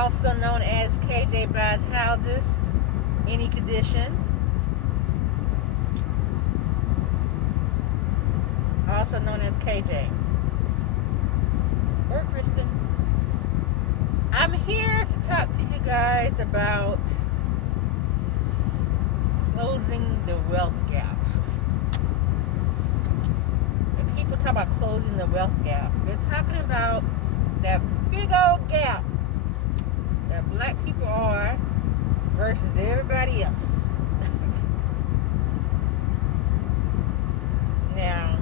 also known as KJ Buys Houses, any condition. Also known as KJ. Or Kristen. I'm here to talk to you guys about closing the wealth gap. When people talk about closing the wealth gap, they're talking about that big old gap that black people are versus everybody else. Now,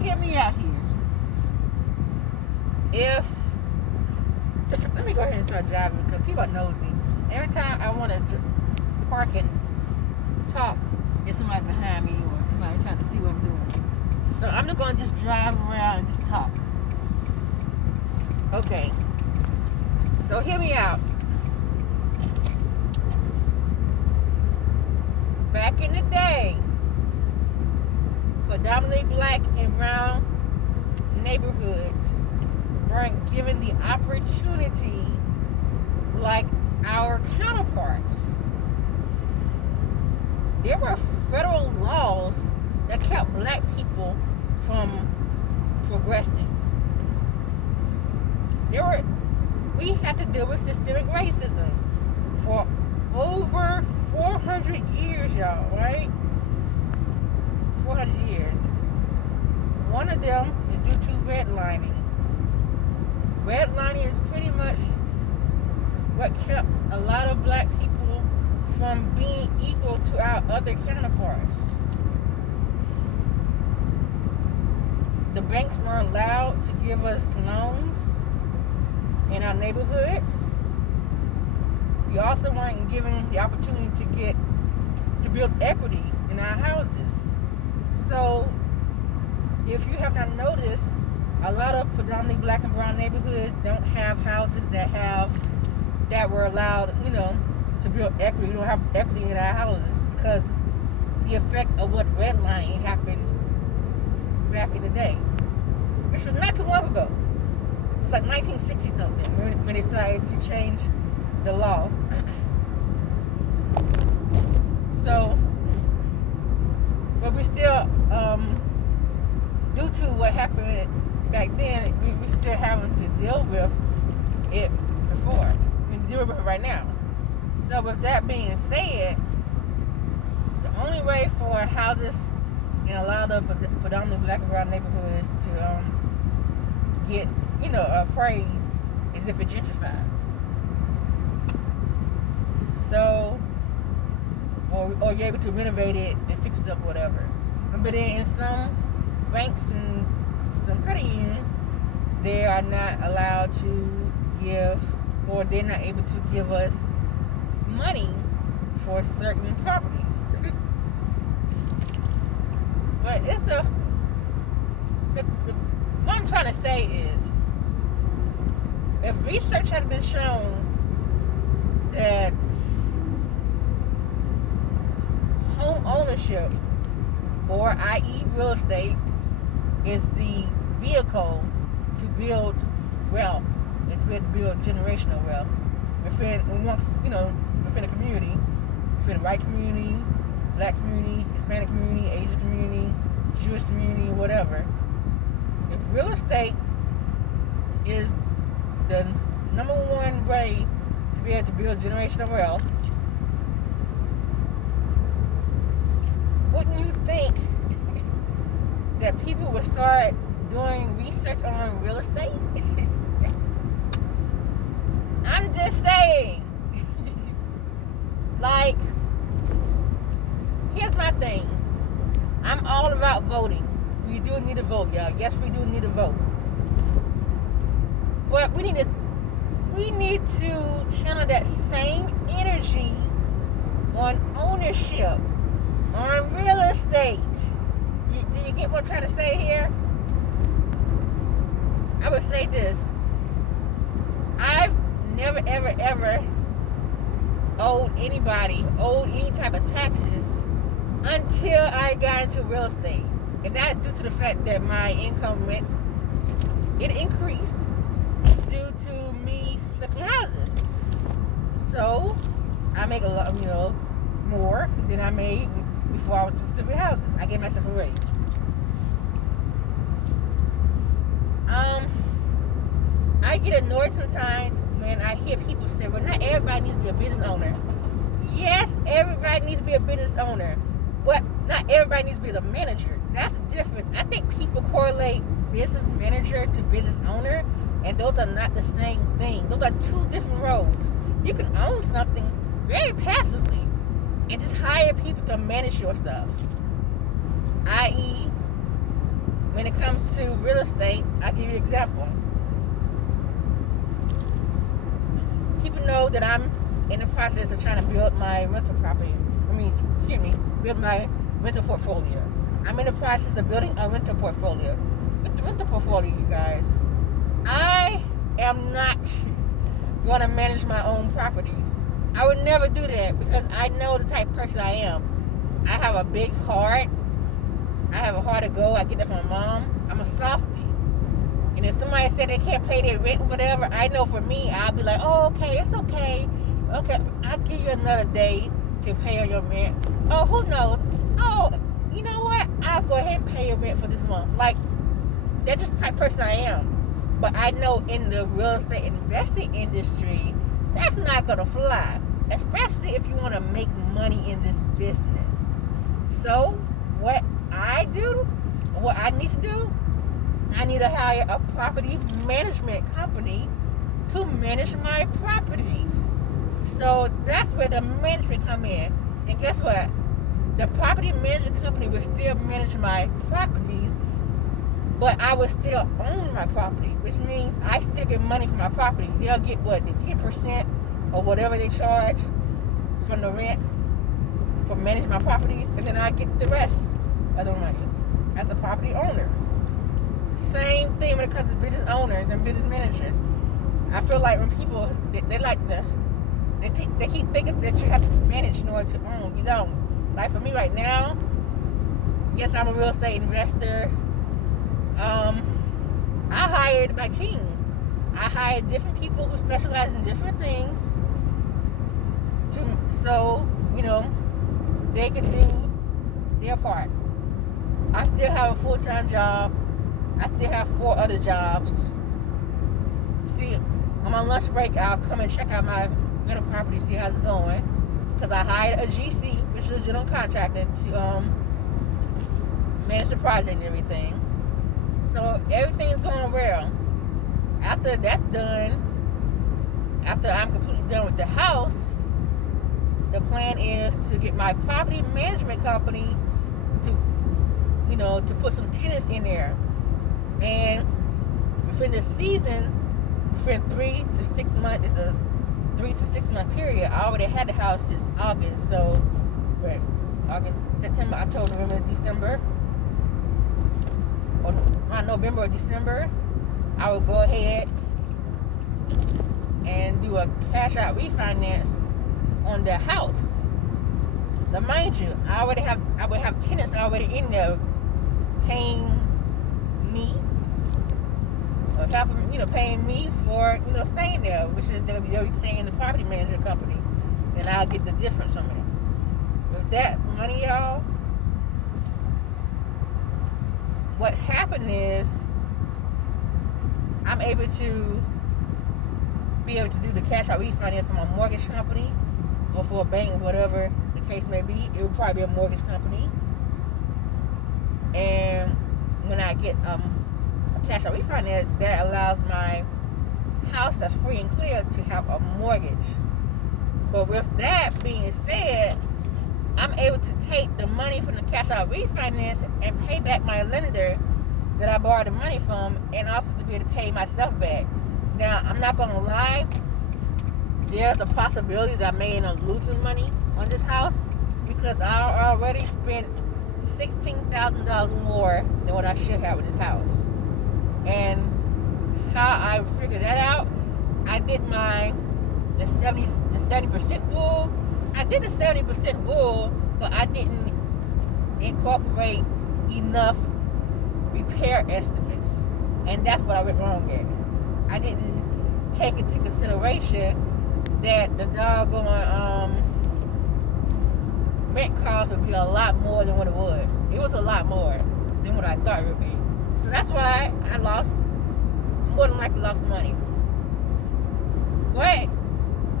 hear me out here. Let me go ahead and start driving because people are nosy. Every time I want to park and talk, there's somebody behind me or somebody trying to see what I'm doing. So I'm just going to just drive around and just talk. Okay. So hear me out. Back in the day, predominantly black and brown neighborhoods weren't given the opportunity like our counterparts. There were federal laws that kept black people from progressing. We had to deal with systemic racism for over 400 years, y'all, right? 400 years. One of them is due to redlining. Redlining is pretty much what kept a lot of black people from being equal to our other counterparts. The banks weren't allowed to give us loans in our neighborhoods. We also weren't given the opportunity to build equity in our houses. So, if you have not noticed, a lot of predominantly black and brown neighborhoods don't have houses that were allowed, to build equity. We don't have equity in our houses because the effect of what redlining happened back in the day, which was not too long ago. It was like 1960 something when they started to change the law. So, but we still, due to what happened back then, we still having to deal with it before. We deal with it right now. So with that being said, the only way for houses in a lot of predominantly black and brown neighborhoods to get, appraised is if it gentrifies. So, or you're able to renovate it and fix it up, whatever. But then in some banks and some credit unions, they are not allowed to give, or they're not able to give us money for certain properties. But what I'm trying to say is, if research has been shown that home ownership, or i.e. real estate, is the vehicle to build wealth and to build generational wealth within a community, within the white community, black community, Hispanic community, Asian community, Jewish community, whatever. If real estate is the number one way to be able to build generational wealth, wouldn't you think that people would start doing research on real estate? I'm just saying. Like, here's my thing. I'm all about voting. We do need to vote, y'all. Yes, we do need to vote. But we need to channel that same energy on ownership, on real estate. Do you get what I'm trying to say here? I would say this. I've never, ever, ever owed any type of taxes until I got into real estate. And that's due to the fact that my income increased due to in houses. So I make a lot, more than I made before I was flipping houses. I gave myself a raise. I get annoyed sometimes when I hear people say, well, not everybody needs to be a business owner. Yes, everybody needs to be a business owner, but not everybody needs to be the manager. That's the difference. I think people correlate business manager to business owner, and those are not the same thing. Those are two different roles. You can own something very passively and just hire people to manage your stuff. I.e., when it comes to real estate, I'll give you an example. People know that I'm in the process of trying to build my rental property. Build my rental portfolio. I'm in the process of building a rental portfolio. With the rental portfolio, you guys, I am not going to manage my own properties. I would never do that because I know the type of person I am. I have a big heart. I have a heart to go. I get that from my mom. I'm a softie. And if somebody said they can't pay their rent or whatever, I know for me, I'll be like, oh, okay, it's okay. Okay, I'll give you another day to pay your rent. Oh, who knows? Oh, you know what? I'll go ahead and pay your rent for this month. Like, that's just the type of person I am. But I know in the real estate investing industry, that's not going to fly. Especially if you want to make money in this business. So, what I need to do, I need to hire a property management company to manage my properties. So that's where the management come in. And guess what? The property management company will still manage my properties, but I will still own my property, which means I still get money from my property. They'll get the 10% or whatever they charge from the rent for managing my properties, and then I get the rest of the money as a property owner. Same thing when it comes to business owners and business managers. I feel like when people they keep thinking that you have to manage in order to own. You don't. Like for me right now, yes, I'm a real estate investor. I hired my team. I hired different people who specialize in different things, so they can do their part. I still have a full-time job. I still have 4 other jobs. See, on my lunch break, I'll come and check out my rental property, see how it's going. Because I hired a GC, which is a general contractor, to manage the project and everything. So everything is going well. After that's done, after I'm completely done with the house, the plan is to get my property management company to put some tenants in there. And within the season, within 3 to 6 months, is a 3 to 6 month period. I already had the house since August, so August, September, October, November, December, or around November or December, I would go ahead and do a cash out refinance on the house. Now, mind you, I would have tenants already in there paying me, or paying me for staying there, which is they'll be paying the property management company, and I'll get the difference from it. With that money, y'all, what happened is I'm able to do the cash out refinance for my mortgage company or for a bank, whatever the case may be. It would probably be a mortgage company. And when I get a cash out refinance, that allows my house that's free and clear to have a mortgage. But with that being said, I'm able to take the money from the cash out refinance and pay back my lender that I borrowed the money from, and also to be able to pay myself back. Now, I'm not gonna lie, there's a possibility that I may end up losing money on this house because I already spent $16,000 more than what I should have with this house. And how I figured that out, I did the 70% rule. I did the 70% rule, but I didn't incorporate enough repair estimates, and that's what I went wrong at. I didn't take into consideration that the doggone rent cost would be a lot more than what it was. It was a lot more than what I thought it would be. So that's why I more than likely lost money. But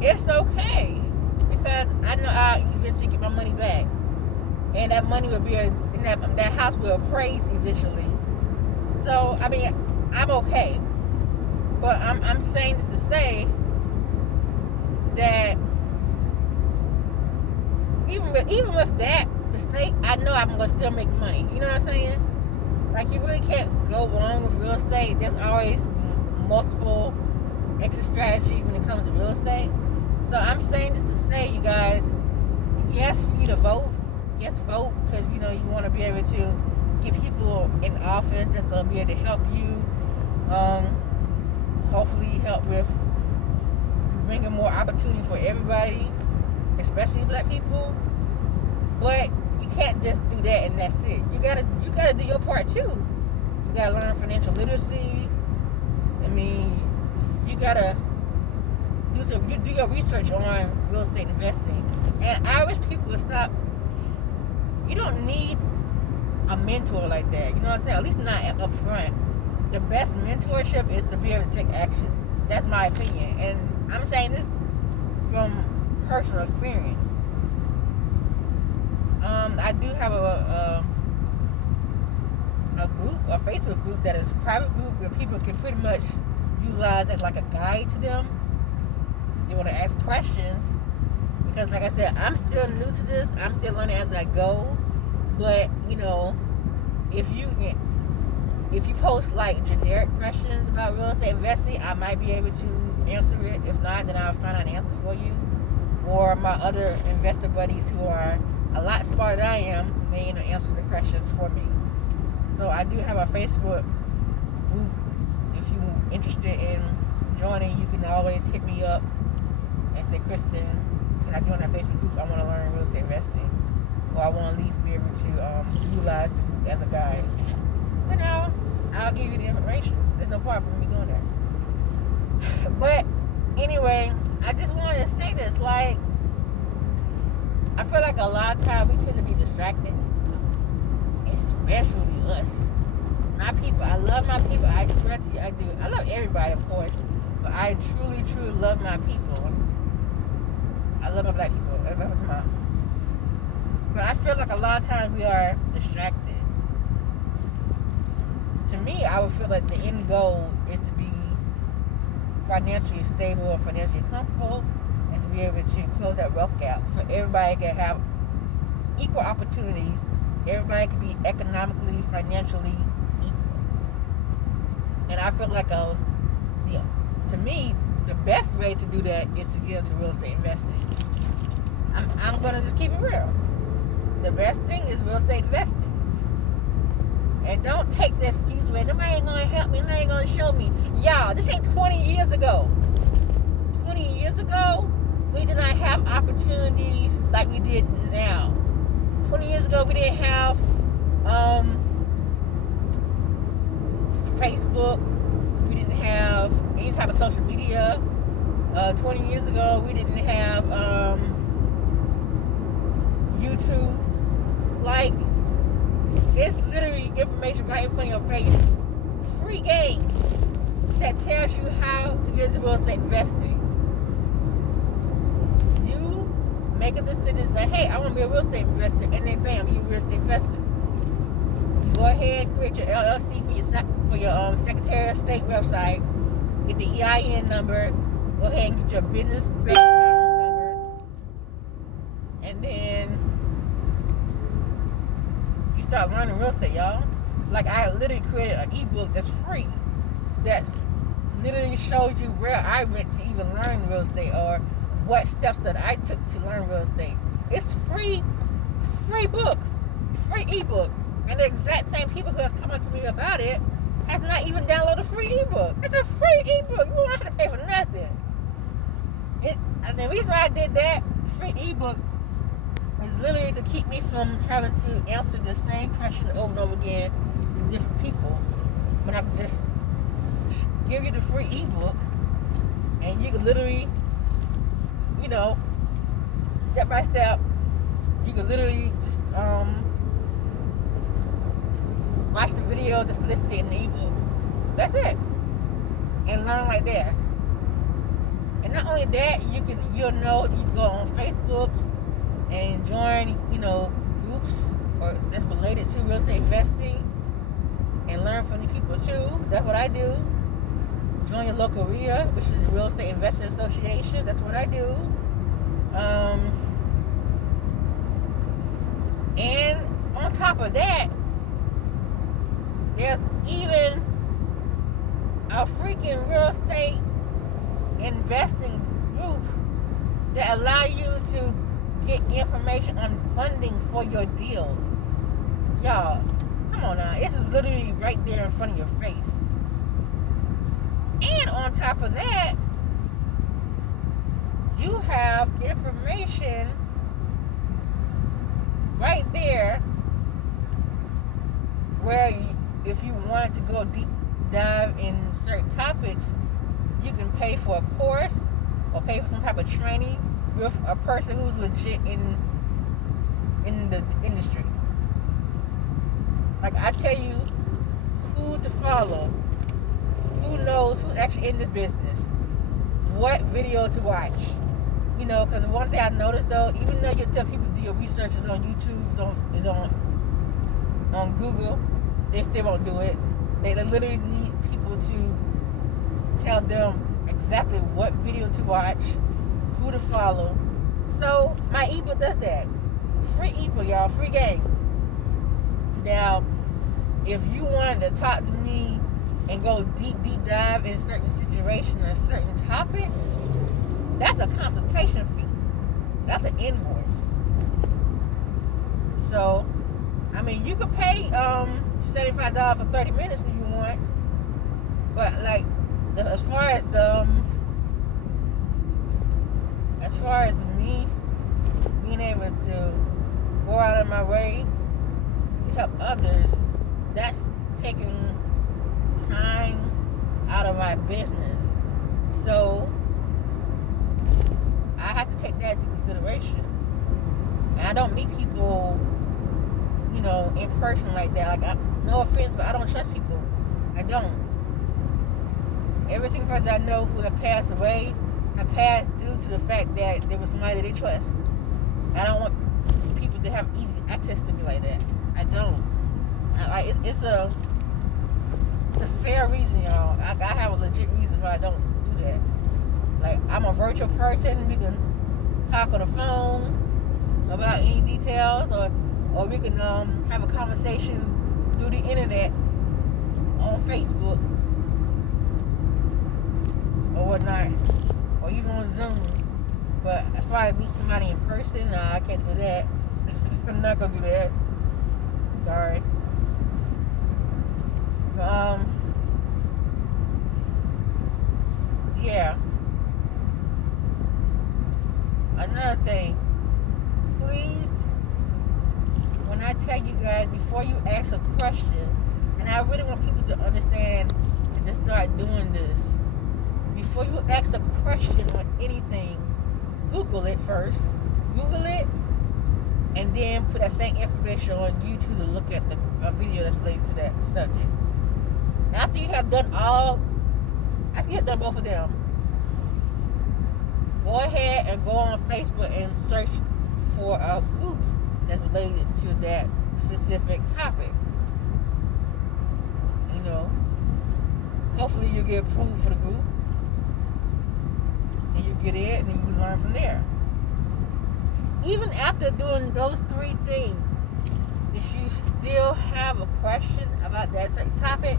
it's okay, because I know I'll eventually get my money back. And that money will be, that house will appraise eventually. So, I mean, I'm okay. But I'm saying this to say that even with that mistake, I know I'm going to still make money. You know what I'm saying? Like, you really can't go wrong with real estate. There's always multiple exit strategies when it comes to real estate. So I'm saying this to say, you guys, yes, you need to vote. Yes, vote, because, you want to be able to get people in office that's going to be able to help you. Hopefully help with bringing more opportunity for everybody, especially black people. But you can't just do that and that's it. You gotta do your part too. You gotta learn financial literacy. I mean, you gotta do your research on real estate investing. And I wish people would stop. You don't need a mentor like that. You know what I'm saying? At least not up front. The best mentorship is to be able to take action. That's my opinion. And I'm saying this from personal experience. I do have a Facebook group that is a private group where people can pretty much utilize as like a guide to them. They want to ask questions, because like I said, I'm still new to this. I'm still learning as I go. But if you post like generic questions about real estate investing, I might be able to answer it. If not, then I'll find out an answer for you. Or my other investor buddies who are a lot smarter than I am may answer the questions for me. So I do have a Facebook group. If you're interested in joining, you can always hit me up and say, Kristen, can I join that Facebook group? I want to learn real estate investing. Or I want to at least be able to utilize the group as a guide. But now, I'll give you the information. There's no problem with me doing that. But anyway, I just wanted to say this. Like, I feel like a lot of times we tend to be distracted. Especially us. My people. I love my people. I swear to you, I do. I love everybody, of course. But I truly, truly love my people. I love my black people. That's what I'm talking about. But I feel like a lot of times we are distracted. To me, I would feel like the end goal is to be financially stable or financially comfortable, and to be able to close that wealth gap so everybody can have equal opportunities. Everybody can be economically, financially equal. And I feel like to me, the best way to do that is to get into real estate investing. I'm going to just keep it real. The best thing is real estate investing. And don't take the excuse where nobody ain't going to help me, nobody ain't going to show me. Y'all, this ain't 20 years ago. 20 years ago, we did not have opportunities like we did now. 20 years ago, we didn't have Facebook. We didn't have any type of social media. 20 years ago, we didn't have YouTube. Like, it's literally information right in front of your face. Free game that tells you how to get into real estate investing. You make a decision, say, hey, I want to be a real estate investor, and then bam, you're a real estate investor. You go ahead and create your LLC for your Secretary of State website, get the EIN number, go ahead and get your business bank account number, and then you start learning real estate, y'all. Like, I literally created an ebook that's free, that literally shows you where I went to even learn real estate, or what steps that I took to learn real estate. It's free book, free ebook. And the exact same people who have come up to me about it has not even downloaded a free ebook. It's a free ebook. You won't have to pay for nothing. And the reason why I did that free ebook is literally to keep me from having to answer the same question over and over again to different people. When I can just give you the free ebook, And you can literally, you know, step by step, you can literally just watch the video, just list it in the ebook. That's it. And learn right there. And not only that, you'll know you can go on Facebook and join, groups or that's related to real estate investing and learn from the people too. That's what I do. Join your local RIA, which is the Real Estate Investors Association. That's what I do. And on top of that, there's even a freaking real estate investing group that allow you to get information on funding for your deals. Y'all, come on now. It's literally right there in front of your face. And on top of that, you have information right there where if you wanted to go deep dive in certain topics, you can pay for a course or pay for some type of training with a person who's legit in the industry. Like, I tell you who to follow, who knows who's actually in this business, what video to watch. Because one thing I noticed though, even though you tell people to do your research is on YouTube, is on Google, they still won't do it. They literally need people to tell them exactly what video to watch, who to follow. So my ebook does that. Free ebook, y'all. Free game. Now, if you wanted to talk to me and go deep dive in certain situations or certain topics, that's a consultation fee. That's an invoice. So, you could pay $75 for 30 minutes if you want. But as far as me being able to go out of my way to help others, that's taking time out of my business. So I have to take that into consideration. And I don't meet people, in person like that. No offense, but I don't trust people. I don't. Every single person I know who have passed away have passed due to the fact that there was somebody that they trust. I don't want people to have easy access to me like that. I don't. It's a fair reason, y'all. I have a legit reason why I don't do that. I'm a virtual person. We can talk on the phone about any details, or we can have a conversation through the internet on Facebook or whatnot, or even on Zoom. But as far as meet somebody in person, nah, I can't do that. I'm not gonna do that. Sorry. Yeah. Another thing, please, when I tell you guys, before you ask a question, and I really want people to understand and to start doing this, before you ask a question on anything, Google it first. Google it, and then put that same information on YouTube to look at a video that's related to that subject. After you have done both of them, go ahead and go on Facebook and search for a group that's related to that specific topic. Hopefully you get approved for the group, and you get in, and you learn from there. Even after doing those 3 things, if you still have a question about that certain topic,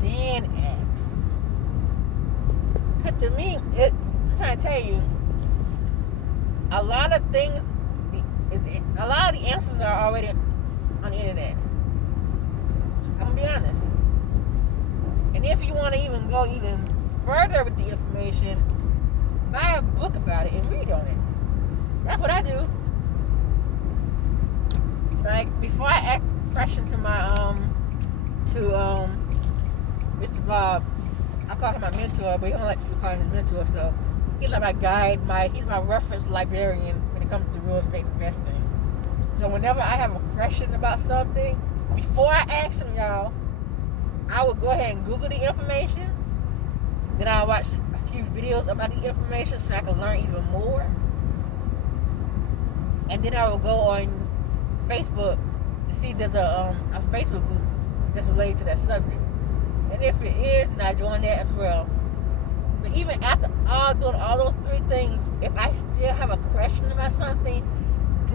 then ask. Because to me, I'm trying to tell you, a lot of the answers are already on the internet. I'm going to be honest. And if you want to even go even further with the information, buy a book about it and read on it. That's what I do. Before I ask a question to my Mr. Bob, I call him my mentor, but he don't like people calling him mentor. So he's like my guide, he's my reference librarian when it comes to real estate investing. So whenever I have a question about something, before I ask him, y'all, I would go ahead and Google the information. Then I'll watch a few videos about the information so I can learn even more. And then I will go on Facebook to see if there's a Facebook group that's related to that subject. And if it is, then I join that as well. But even after doing all those three things, if I still have a question about something,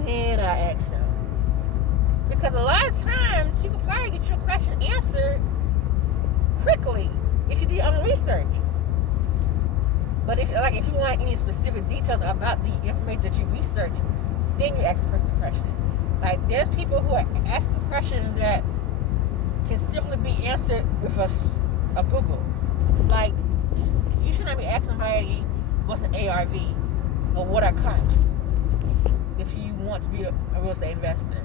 then I ask them. Because a lot of times, you can probably get your question answered quickly if you do your own research. But if you want any specific details about the information that you research, then you ask the person the question. Like, there's people who are asking questions that can simply be answered with a Google. Like, you should not be asking somebody what's an ARV or what are comps if you want to be a real estate investor.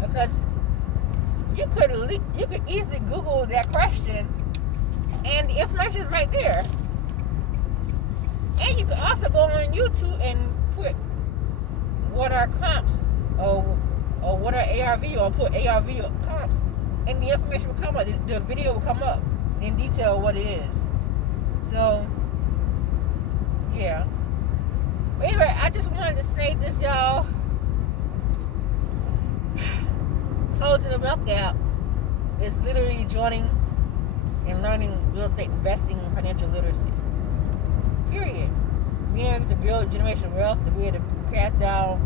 Because you could easily Google that question and the information is right there. And you could also go on YouTube and put what are comps or what are ARV, or put ARV or comps, and the information will come up. The video will come up in detail what it is. So yeah. But anyway, I just wanted to say this, y'all. Closing the Wealth Gap is literally joining and learning real estate investing and financial literacy. Period. Being able to build generational wealth, to be able to pass down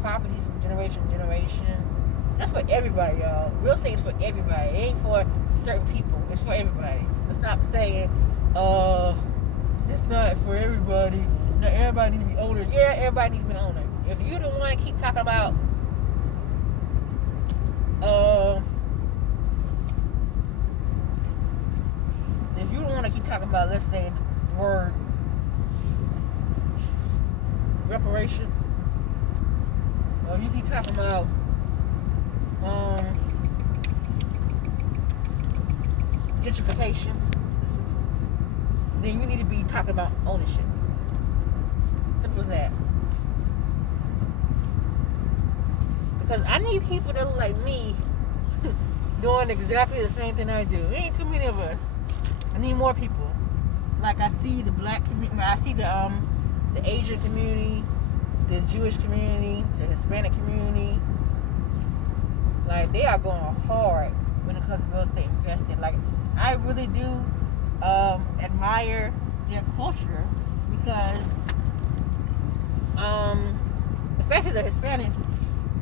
properties from generation to generation. That's for everybody, y'all. Real estate is for everybody. It ain't for certain people. It's for everybody. So stop saying, it's not for everybody. No, everybody needs to be owner. Yeah, everybody needs to be an owner. If you don't want to keep talking about if you don't want to keep talking about, let's say, the word reparation, or you keep talking about gentrification, then you need to be talking about ownership. Simple as that. Because I need people that look like me doing exactly the same thing I do. There ain't too many of us. I need more people. Like, I see the black community, I see the Asian community, the Jewish community, the Hispanic community. Like, they are going hard when it comes to real estate investing. Like, I really do admire their culture, because especially the Hispanics.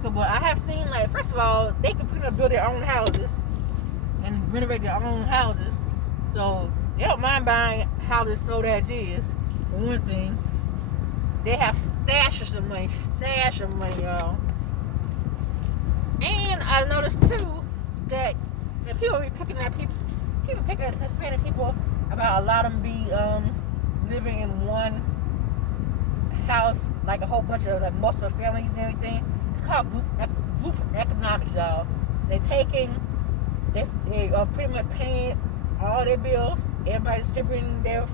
But I have seen, like, first of all, they can pretty much build their own houses and renovate their own houses. So they don't mind buying houses sold as is, for one thing. They have stash of money, y'all. And I noticed too that people be picking at people picking at Hispanic people about a lot of them be living in one house, like a whole bunch of, like, multiple families and everything. It's called group economics, y'all. They pretty much paying all their bills. Everybody's distributing their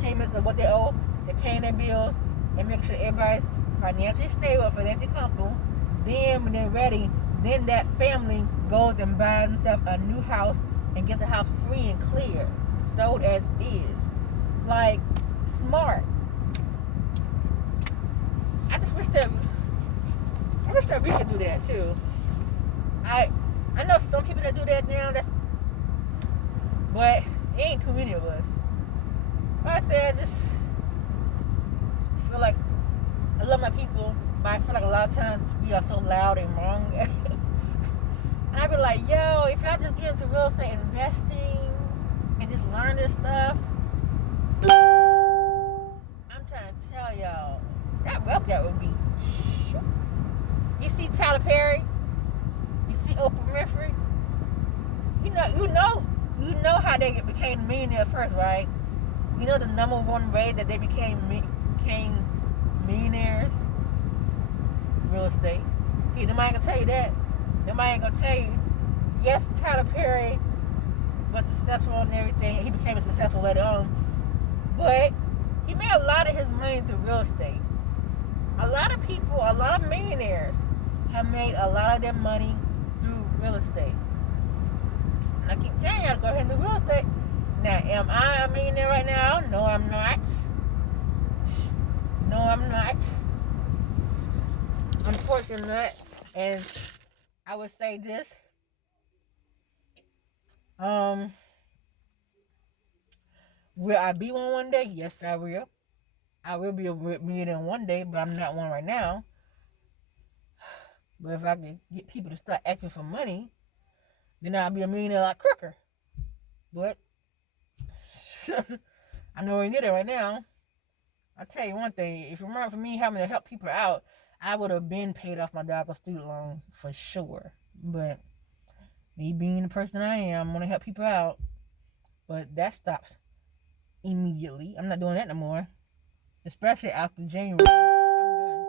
payments of what they owe. They're paying their bills and make sure everybody's financially stable, financially comfortable. Then when they're ready, then that family goes and buys themselves a new house and gets the house free and clear, sold as is. Like, smart. I wish that we could do that too. I know some people that do that now, but it ain't too many of us. Like I said, I just feel like I love my people, but I feel like a lot of times we are so loud and wrong. And I be like, yo, if y'all just get into real estate investing and just learn this stuff, I'm trying to tell y'all, that wealth gap would be. You see Tyler Perry, you see Oprah Winfrey. You know how they became millionaires first, right? You know the number one way that they became millionaires? Real estate. See, nobody ain't gonna tell you that. Nobody ain't gonna tell you. Yes, Tyler Perry was successful and everything. He became successful later on. But he made a lot of his money through real estate. A lot of people, a lot of millionaires have made a lot of their money through real estate. And I keep telling y'all to go ahead and do real estate. Now, am I a millionaire right now? No, I'm not. No, I'm not. Unfortunately not. And I would say this. Will I be one day? Yes, I will. I will be a millionaire one day, but I'm not one right now. But if I can get people to start asking for money, then I'll be a millionaire like quicker. But I'm nowhere near that right now. I'll tell you one thing. If it weren't for me having to help people out, I would have been paid off my daughter's student loans for sure. But me being the person I am, I'm going to help people out. But that stops immediately. I'm not doing that no more. Especially after January. I'm done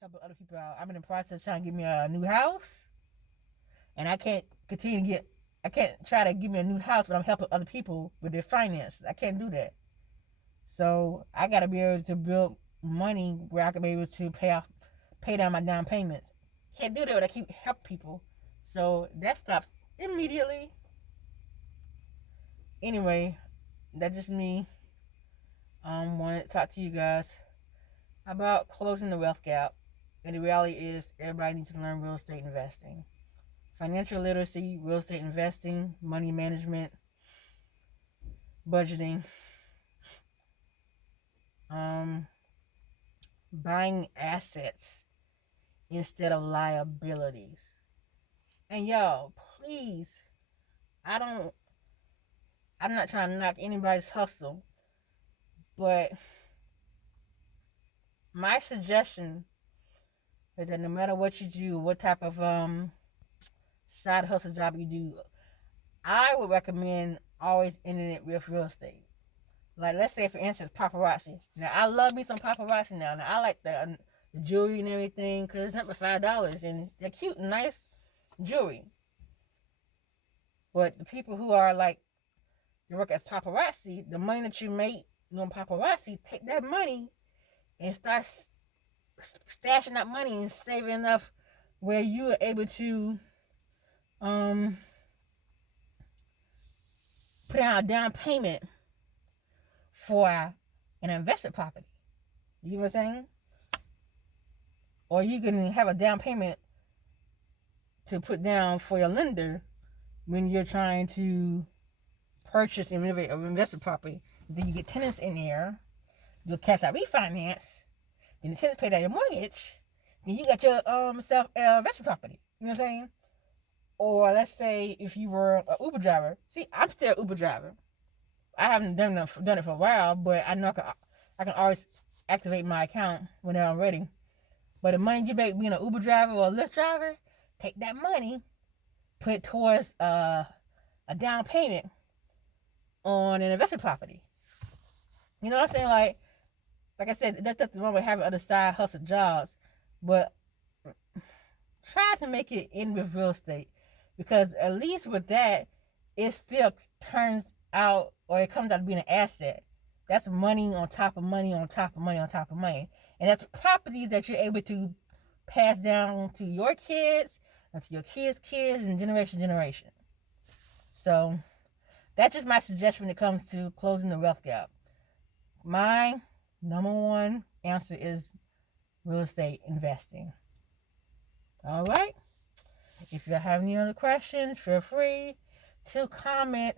helping other people out. I'm in the process of trying to get me a new house. And I can't I can't try to give me a new house, but I'm helping other people with their finances. I can't do that. So I got to be able to build money where I can be able to pay down my down payments. Can't do that when I keep helping people. So that stops immediately. Anyway, that's just me. Wanted to talk to you guys about closing the wealth gap. And the reality is everybody needs to learn real estate investing. Financial literacy, real estate investing, money management, budgeting, buying assets instead of liabilities. And y'all, please, I'm not trying to knock anybody's hustle, but my suggestion is that no matter what you do, what type of side hustle job you do, I would recommend always ending it with real estate. Like, let's say, for instance, paparazzi. Now, I love me some paparazzi now. Now, I like the jewelry and everything because it's not but $5, and they're cute and nice jewelry. But the people who are like, they work as paparazzi, the money that you make doing paparazzi, take that money and start stashing that money and saving enough where you are able to put down a down payment for an investment property. You know what I'm saying? Or you can have a down payment to put down for your lender when you're trying to purchase and renovate an investment property. Then you get tenants in there, you'll cash out refinance, then the tenants pay down your mortgage, then you got your self investment property. You know what I'm saying? Or let's say if you were an Uber driver. See, I'm still an Uber driver. I haven't done it for a while, but I know I can always activate my account whenever I'm ready. But the money you make being an Uber driver or a Lyft driver, take that money, put it towards a down payment on an investment property. You know what I'm saying? Like I said, that's nothing wrong with having other side hustle jobs, but try to make it in with real estate, because at least with that, it still turns out, or it comes out to being an asset. That's money on top of money on top of money on top of money. And that's properties that you're able to pass down to your kids and to your kids' kids and generation. So that's just my suggestion when it comes to closing the wealth gap. My number one answer is real estate investing. All right. If you have any other questions, feel free to comment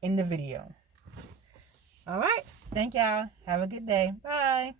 in the video. All right. Thank y'all. Have a good day. Bye.